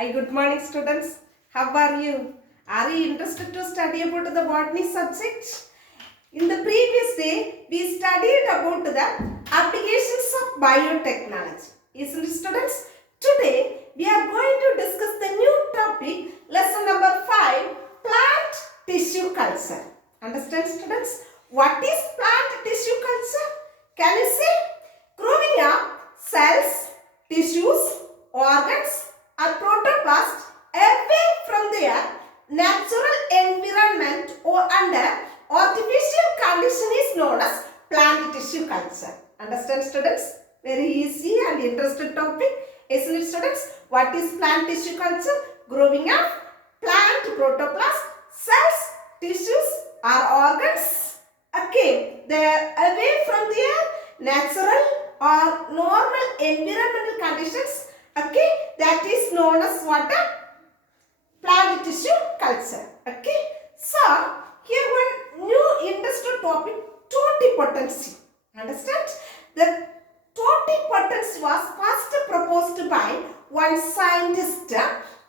Hi, good morning students. How are you? Are you interested to study about the botany subject? In the previous day, we studied about the applications of biotechnology. Isn't it students? Today, we are going to discuss the new topic, lesson number 5, plant tissue culture. Understand students? What is plant tissue culture? Can you say? Growing up, cells, tissues, organs are protoplast away from their natural environment or under artificial condition is known as plant tissue culture. Understand students? Very easy and interesting topic. Isn't it students? What is plant tissue culture? Growing up, plant protoplast, cells, tissues or organs. Okay, they are away from their natural or normal environmental conditions. Okay, that is known as what? Plant tissue culture. Okay, so here one new interesting topic, totipotency. Understand? The totipotency was first proposed by one scientist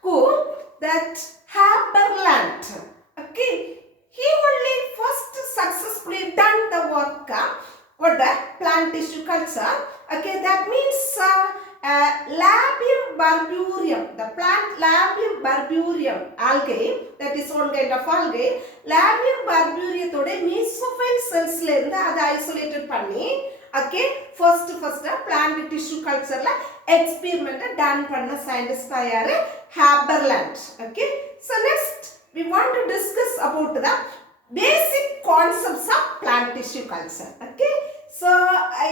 who that Haberland. Okay, he only first successfully done the work for the plant tissue culture. Okay, that means Labium barbareum, the plant Labium barbareum algae, that is one kind of algae. Labium barbareum tode mesophile cells la irundha adu isolated panni, okay, first plant tissue culture la experiment done panna scientist yaru Haberland. Okay, so next we want to discuss about the basic concepts of plant tissue culture. Okay, so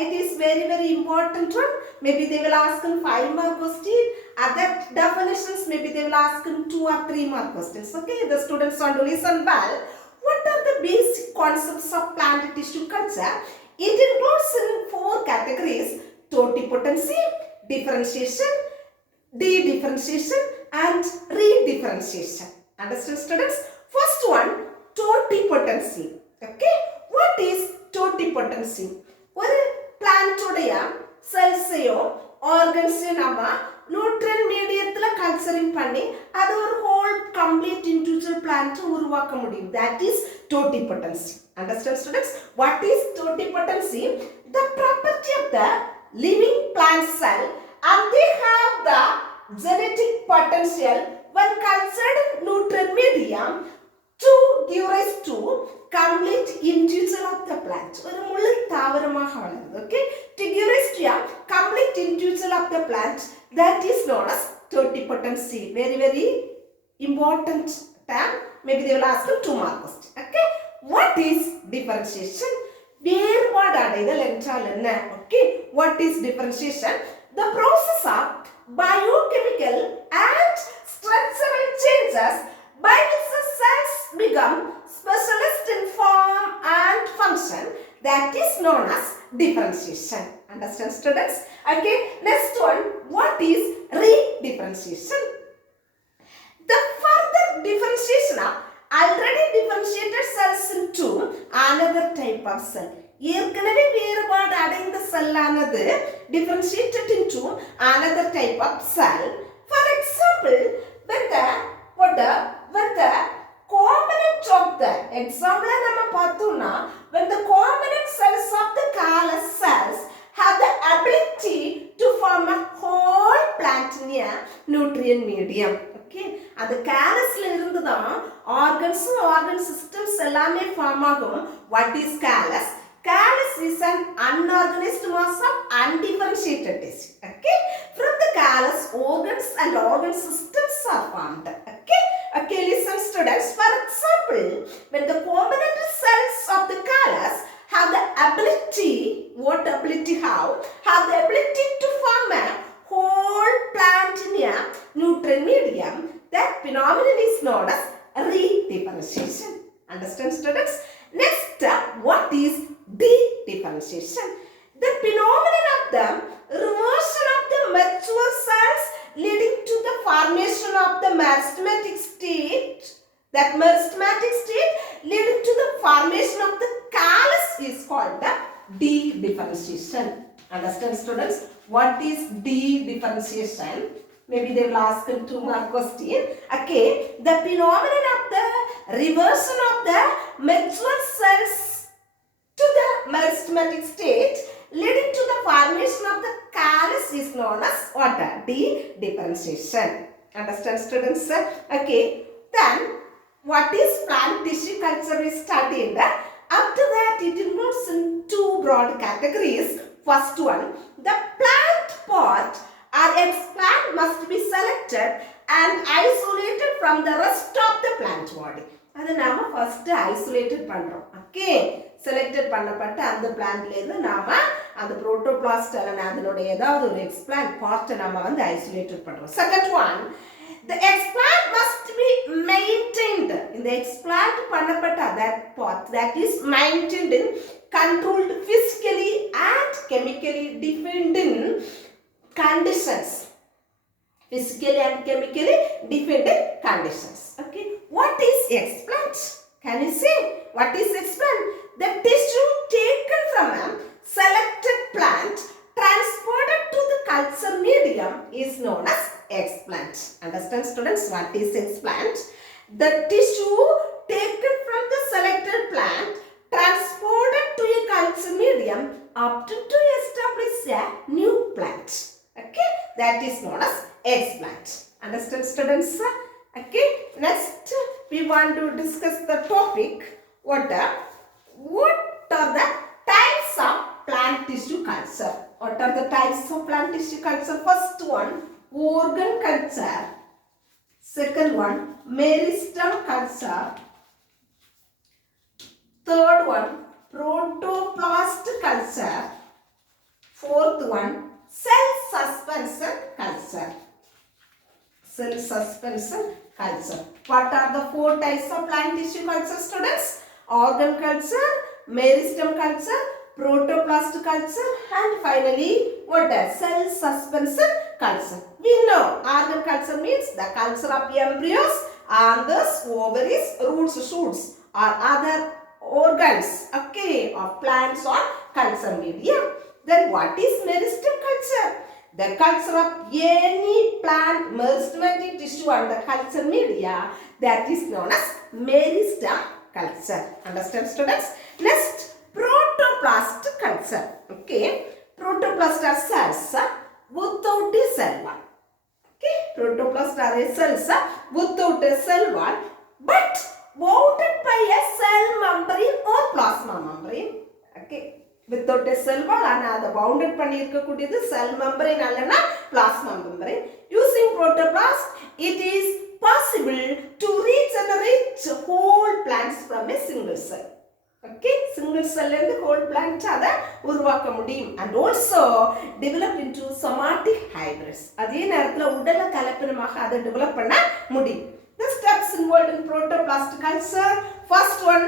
it is very important one. Maybe they will ask in 5 more questions. Other definitions, maybe they will ask in 2 or 3 more questions. Okay, the students want to listen well. What are the basic concepts of plant tissue culture? It includes in 4 categories: totipotency, differentiation, de-differentiation and re-differentiation. Understand students? First one, totipotency. Okay, what is totipotency? ஒரு plant உடைய செல்ஸையோ ஆர்கன்ஸையோ நம்ம நியூட்ரியன் மீடியத்தில் culturing பண்ணி அது ஒரு whole complete individual plant உருவாக்க முடியும். That is totipotency. Understand students? What is totipotency? The property of the living plant cell and they have the genetic potential when cultured in nutrient medium to give rise to complete individual of the plant. ஒரு முழு தாவரமாக வளருது. Okay, to give rise to a complete individual of the plant, that is known as totipotency. Very important term. Maybe they will ask you 2 more questions. Okay, what is differentiation? வேறுபாடு அடைதல் என்றால் என்ன? Okay, what is differentiation? The process of biochemical and structural changes by which the cells become specialized in form and function, that is known as differentiation. Understand students? Okay, next one, what is re-differentiation? The further differentiation of already differentiated cells into another type of cell. ஏற்கனவே வேறுபாடு அடைந்த செல்லானது differentiated into another type of cell. For example, when the component of the example நம்ம பார்த்தோம்னா when the component cells of the callus cells have the ability to form a whole plant near nutrient medium. Okay, அது callus-ல இருந்து தான் organs-உம் organ systems எல்லாமே form ஆகும். What is callus? Callus is an unorganized mass of undifferentiated tissue. Okay, from the callus organs and organ systems are formed. Okay, listen students. For example, when the component cells of the callus have the ability, what ability have the ability to form a whole plant in a nutrient medium, that phenomenon is known as re-differentiation. Understand students? Next, what is de-differentiation? The phenomenon of the reversion of the mature cells leading to the formation of the meristematic state. That meristematic state leading to the formation of the callus is called the de-differentiation. Understand students? What is de-differentiation? Maybe they will ask a 2-mark question. Okay, the phenomenon of the reversion of the mature cells to the meristematic state leading to the formation of the callus is known as what? Differentiation. Understand, students? Okay, then what is plant tissue culture is studied. Up to that, it involves in 2 broad categories. First one, the plant part or explant must be selected and isolated from the rest of the plant body. அது நாம first isolated பண்றோம். Okay, selected பண்ணப்பட்ட அந்த plantல இருந்து நாம அந்த protoplasm அல்லது அதனுடைய ஏதாவது ஒரு explant part நாம வந்து isolated பண்றோம். Second one, the explant must be maintained. In the explant பண்ணப்பட்ட that part that is maintained in controlled physically and chemically defined in conditions. Physically and chemically defined conditions. Okay, what is explant? Can you say what is explant? The tissue taken from a selected plant transported to the culture medium is known as explant. Understand, students, what is explant? The tissue taken from the selected plant transported to a culture medium up to establish a new plant. Okay, that is known as explant. Understand, students? Okay, next we want to discuss the topic what are the types of plant tissue culture. What are the types of plant tissue culture? First one, organ culture. Second one, meristem culture. Third one, protoplast culture. Fourth one, cell suspension culture. Cell suspension culture. What are the 4 types of plant tissue culture, students? Organ culture, meristem culture, protoplast culture, and finally what else? Cell suspension culture. We know organ culture means the culture of embryos, anthers, ovaries, roots, shoots or other organs, okay, of plants or culture media. Then what is meristem culture? The culture of any plant meristematic tissue and the culture media, that is known as meristem culture. Understand, students? Next, protoplast culture. Okay, protoplast are cells without a cell wall. Okay, protoplast are cells without a cell wall but bounded by a cell membrane or plasma membrane. Okay, without a cell wall and bounded பண்ணியிருக்கக்கூடியது cell membrane அல்லனா plasma membrane. Using protoplast, it is possible to regenerate whole plants from a single cell. Okay, single cell and the whole plant அதை உருவாக்க முடியும் and also develop into somatic hybrids. அதே நேரத்தில் உடல கலப்பினமாக அதை develop பண்ண முடியும். The steps involved in protoplast culture. First one,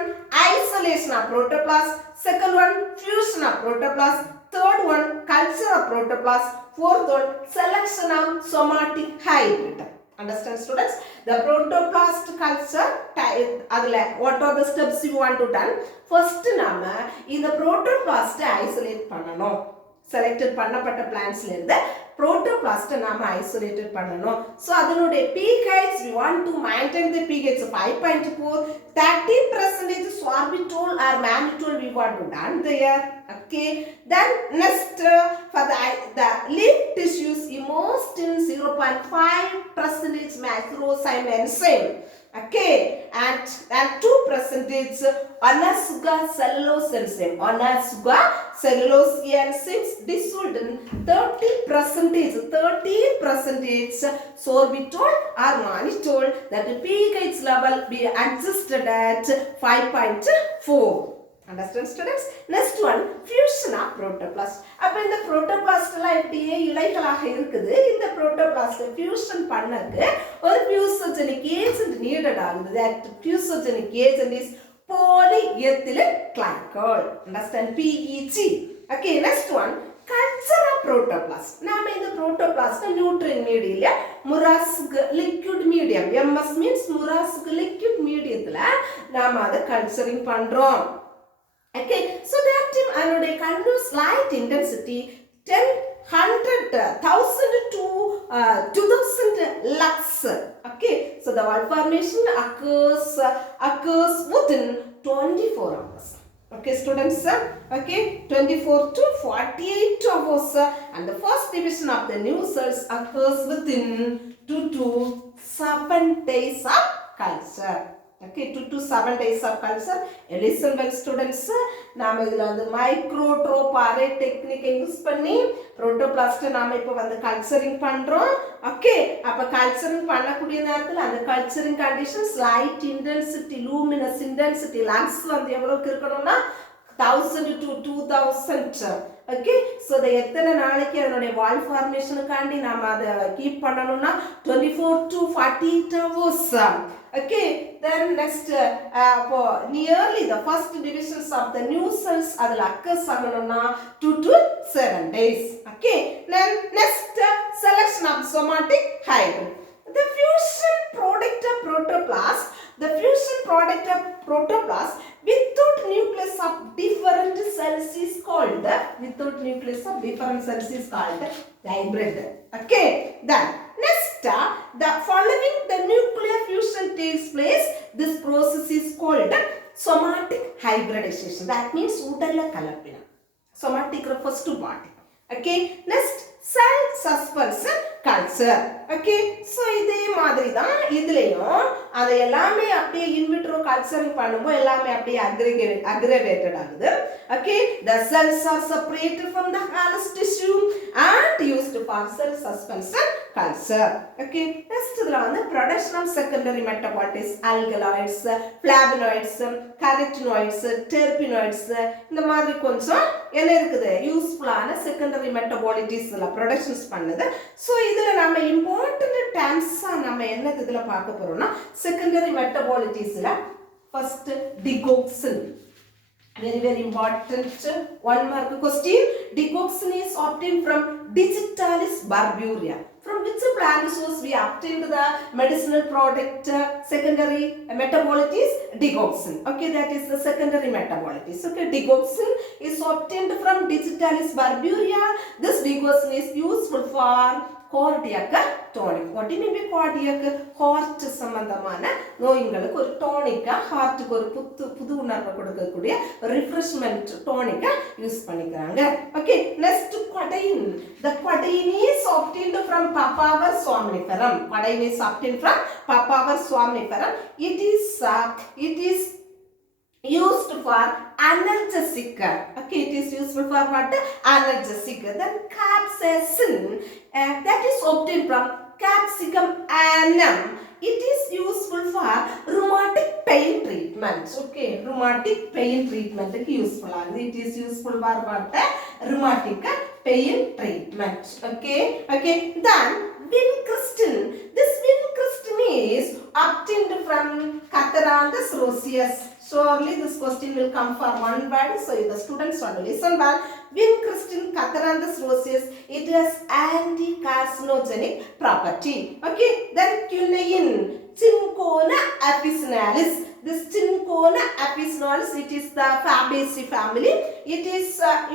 isolation of protoplast. Second one, fusion of protoplast. Third one, culture of protoplast. Fourth one, selection of somatic hybrid. Understand, students? The protoplast culture, what are the steps you want to done? First, நாம இந்த protoplast isolate பண்ணணும். Selected பண்ணப்பட்ட plantsல இருந்து protoplast நாம isolated பண்ணணும். So அதனுடைய pH we want to maintain the pH 5.4. 30% sorbitol or mannitol we want to done there. Okay. Then next for the leaf tissues immersed in 0.5% macrozyme enzyme. Okay, and 2% Onasuga cellulose enzyme. Onasuga cellulose enzymes dissolved in 13% sorbitol or mannitol, that the pH level be adjusted at 5.4. Understand, students? Next one, fusion of protoplast. அப்ப இந்த protoplast எல்லாம் எப்படியே இலைகளாக இருக்குது. இந்த protoplast fusion பண்ணக்கு ஒரு fusogenic agent needed ஆகுது. That fusogenic agent is polyethylene glycol. Understand? PEG. Okay, next one, culture of protoplast. நாம இந்த protoplast nutrient medium murasic liquid medium. MS means murasic liquid mediumல நாம அதை culturing பண்றோம். Okay, so that time anode continuous light intensity 10, 100, 1000 to 2000 lux. Okay, so the wall formation occurs within 24 hours. Okay, students, okay, 24 to 48 hours, and the first division of the new cells occurs within 2 to 7 days of culture. Okay, 2 to 7 days of culture. Listen well, students. நாம இதுல வந்து மைக்ரோட்ரோப் array டெக்னிக்கை use பண்ணி protoplast நாம இப்போ வந்து culturing பண்றோம். Okay, அப்ப கல்ச்சரிங் பண்ணக்கூடிய நேரத்தில் அந்த culturing conditions light intensity, luminous intensity, lux வந்து எவ்வளவுக்கு இருக்கணும்னா 1000 to 2000. ஓகே, சோ the எத்தனை நாளைக்கு அதனுடைய வால் ஃபார்மேஷனுக்காண்டி நாம அதை கீப் பண்ணணும்னா 24 to 48 hours. Okay, then next nearly the first divisions of the new cells adula occurs aganumna 2 to 7 days. Okay, then next selection of somatic hybrid. The fusion product of protoplast, without nucleus of different cells is called hybrid. Okay, then next the following the nuclear fusion takes place, this process is called somatic hybridization. That means udalla kalapina. Somatic refers to body. Okay, next cell suspension culture. Okay, so இதே மாதிரி தான் இதுலயும் அதை எல்லாமே அப்படியே in vitro culturing பண்ணும்போது எல்லாமே அப்படியே அக்ரிவேட்டட் ஆகுது. Okay, the cells are separated from the hallux tissue and used for cell suspension culture. Okay, next இதுல வந்து production of secondary metabolites, alkaloids, flavonoids, carotenoids, terpenoids, இந்த மாதிரி கொஞ்சம் என்ன இருக்குது யூஸ்ஃபுல்லான செகண்டரி மெட்டபாலிட்டிஸ்ல ப்ரொடக்ஷன்ஸ் பண்ணுது. ஸோ இதில் நம்ம இம்பார்ட்டன்ட் டேர்ம்ஸாக நம்ம என்ன இதில் பார்க்க போறோம்னா செகண்டரி மெட்டபாலிட்டிஸ்ல first digoxin. Very important 1 mark question. Digoxin is obtained from Digitalis barburia. From which plant source we obtained the medicinal product secondary metabolite is digoxin. Okay, that is the secondary metabolite. Okay, digoxin is obtained from Digitalis barburia. This digoxin is useful for cardiac tonic. What do you mean by cardiac? Heart சம்பந்தமான நோய்களுக்கு ஒரு டானிக்கா, ஹார்ட்டுக்கு ஒரு புது உணர்வை கொடுக்கக்கூடிய refreshment டானிக்கா use பண்ணிக்கிறாங்க. Okay, next quatrain. The quatrain is obtained from Papaver somniferum. Quatrain is obtained from Papaver somniferum. It is used for analgesic. Okay, it is useful for what? Analgesic. Then capsaicin, that is obtained from Capsicum annum. It is useful for rheumatic pain treatment. Okay, rheumatic pain treatment useful. It is useful for what? Rheumatic pain treatment. Okay, then vincristin. This vincristin is obtained from Catharanthus roseus. Surely this question will come for one word, so the students want to listen well. Vincristin Catharanthus roseus, it has anti-carcinogenic property. Okay, then quinine, Cinchona officinalis. This Cinchona officinalis, it is the Fabaceae family. It is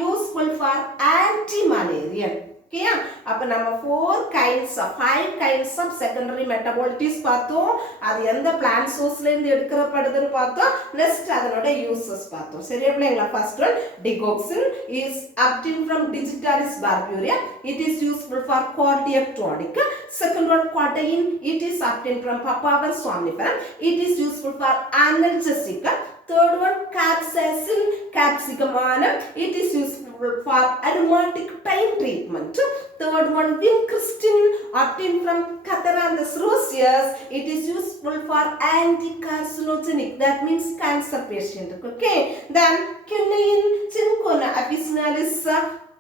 useful for anti-malarial. Okay, அப்ப நம்ம 5 kinds of secondary metabolites பார்த்தோம். அது எந்த plant sourceல இருந்து எடுக்கப்படுதுன்னு பார்த்தோம். Next அதனோட uses பார்த்தோம். சரியா பிள்ளைங்களா? First one, digoxin is obtained from Digitalis barburia. It is useful for cardiac tonic. Second one, quatrain, it is obtained from Papaver somniferum. It is useful for analgesic. Third one, capsaicin, Capsicum annum. It is useful for rheumatic pain treatment. Third one, vincristin, obtained from Catharanthus roseus. It is useful for anti-carcinogenic. That means cancer patient. Okay. Then quinine, Cinchona officinalis.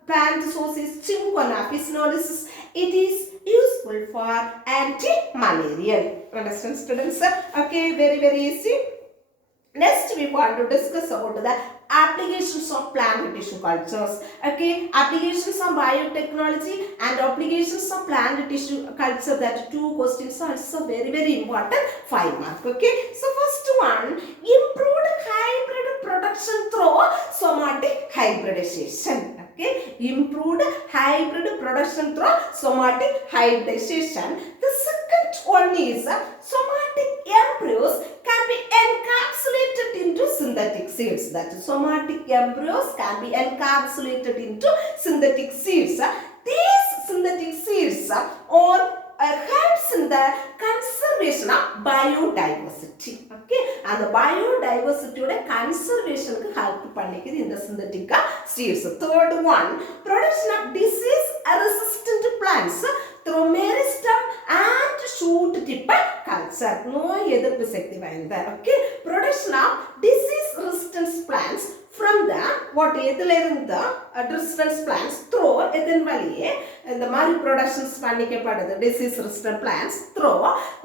Plant source is Cinchona officinalis. It is useful for anti-malarial. Understand, students? Okay, very easy. Next, we want to discuss about the applications of plant tissue cultures. Okay, applications of biotechnology and applications of plant tissue culture. That 2 questions are also very important. 5 marks. Okay, so first one, improved hybrid production through somatic hybridization. Okay, improved hybrid production through somatic hybridization. The second one is somatic embryos can be encapsulated into synthetic seeds. That is, somatic embryos can be encapsulated into synthetic seeds. These synthetic seeds helps in the conservation of biodiversity. Okay, and the biodiversity conservation help pannikkudu in the synthetic seeds. Third one, production of disease resistant plants through meristem and shoot tip culture. No edirppu sakthi vaayindha. Okay, production of disease resistant plants from the what the resistance plants through இதன் வழியே இந்த மாதிரி productions பண்ணிக்கப்படுது disease resistant plants through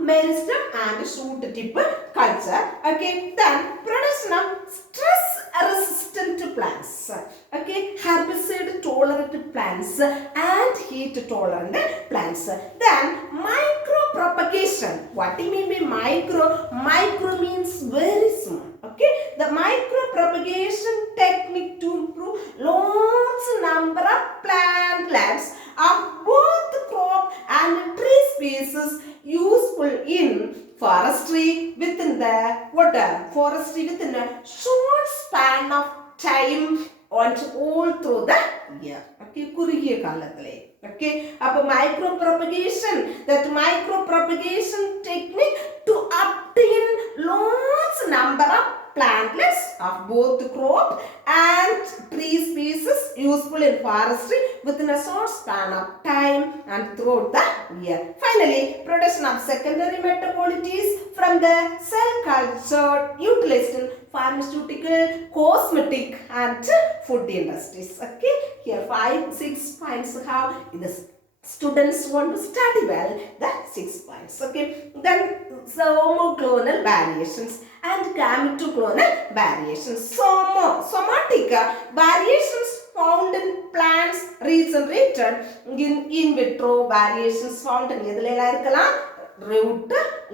meristem and shoot tip culture. Okay, then production of stress resistant plants. Okay, herbicide tolerant plants and heat tolerant plants. Then micro propagation. What do you mean by micro? Micro means very small. Okay, the micro propagation technique to improve large number of plants of both crop and tree species useful in forestry within the forestry within a short span of time and all through the year. Okay, குறுகிய காலத்திலே. Okay, அப்ப micro propagation, that micro propagation technique to obtain large number of plantlets of both crop and tree species useful in forestry within a short span of time and throughout the year. Finally, production of secondary metabolites from the cell culture utilized in pharmaceutical, cosmetic and food industries. Okay, here 5-6 points have in this. Students want to study well the 6 points. Okay, then homoclonal variations and gametoclonal variations. Somatic variations found in plants regenerated in vitro variations found in root,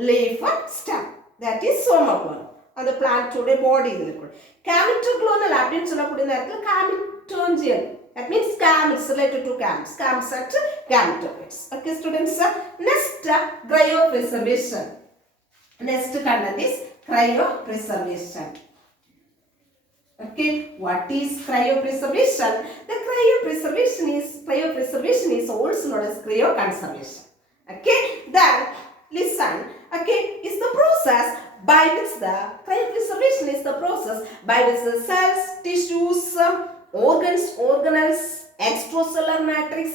leaf, stem. That is homoclonal. And the plant body. Gametoclonal அப்படின்னு சொல்லக்கூடிய நேரத்தில் gametogenial. That means gam is related to gams. Gams and gametoids. Okay, students. Next, cryopreservation. Next content is cryopreservation. Okay, what is cryopreservation? The cryopreservation is also known as cryoconservation. Okay, then listen. Okay, is the process by which the cryopreservation is the process by which the cells, tissues, organs, organelles, extracellular matrix,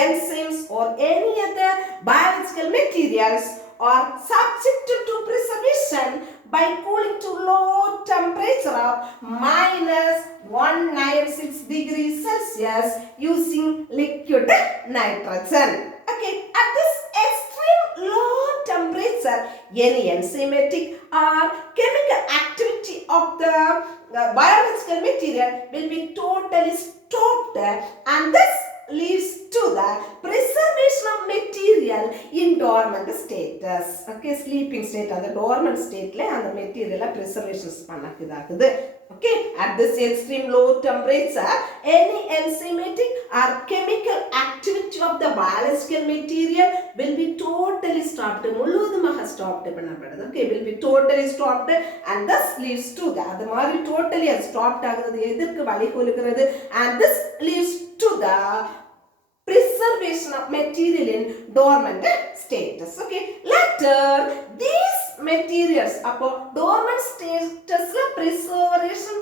enzymes or any other biological materials are subjected to preservation by cooling to low temperature of -196 degrees Celsius using liquid nitrogen. Okay, at this extreme low temperature, any enzymatic or chemical activity of the biological material will be totally stopped, and this leads to the preservation of material in dormant status. Okay, sleeping state and the dormant state le and the material preservation panakidakudhu. Okay, at this extreme low temperature, any enzymatic or chemical activity of the biological material will be totally stopped. முழுவதுமாக stopped பண்ணப்படுது. Okay, will be totally stopped and thus leads to the அது மாதிரி totally stopped ஆகுறது எதற்கு வழிகொலுகிறது and this leads to the preservation of material in dormant status. Okay, later these materials அப்போ dormant statusல preservation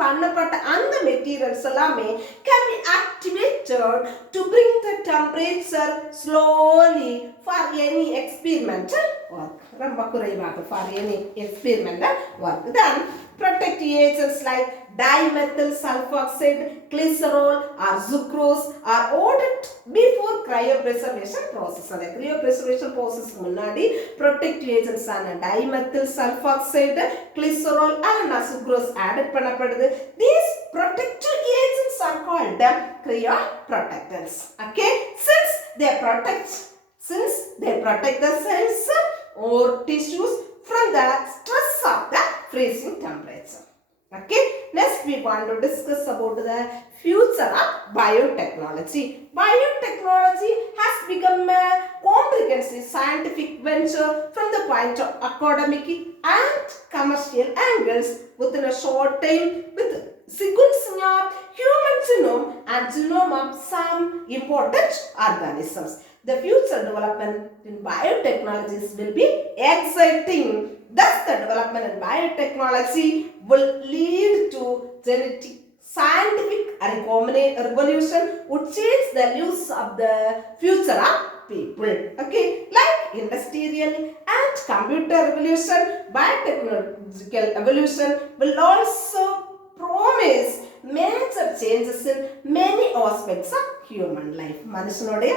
பண்ணப்பட்ட அந்த materials எல்லாமே can be activated to bring the temperature slowly for any experimental work. ரொம்ப குறைவாக for any experimental work. Then protective agents like dimethyl sulfoxide, glycerol or sucrose are ordered before cryopreservation process. அந்த cryopreservation process முன்னாடி protective agents ஆன dimethyl sulfoxide, glycerol and sucrose added பண்ணப்படுது. These protective agents are called cryoprotectants. Okay, since they protect the cells or tissues from the stress of the freezing temperature. Okay, next we want to discuss about the future of biotechnology. Biotechnology has become a comprehensive scientific venture from the point of academic and commercial angles within a short time, with sequencing of human genome and genome of some important organisms. The future development in biotechnologies will be exciting. Thus, the development in biotechnology will lead to genetic scientific revolution, would change the lives of the future of people. Okay, like industrial and computer revolution, biotechnological evolution will also promise major changes in many aspects of human life. மனுஷனுடைய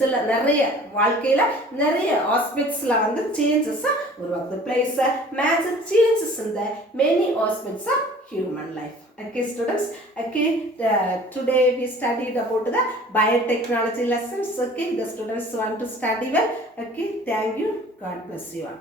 சில நிறைய வாழ்க்கையில் நிறைய ஆஸ்பெக்ட்ஸில் வந்து சேஞ்சஸை உருவாக்குது. Plays major changes in the many aspects of human life. Okay, students. Okay, today we studied about the biotechnology lessons. Okay, the students want to study well. Okay, thank you. God bless you all.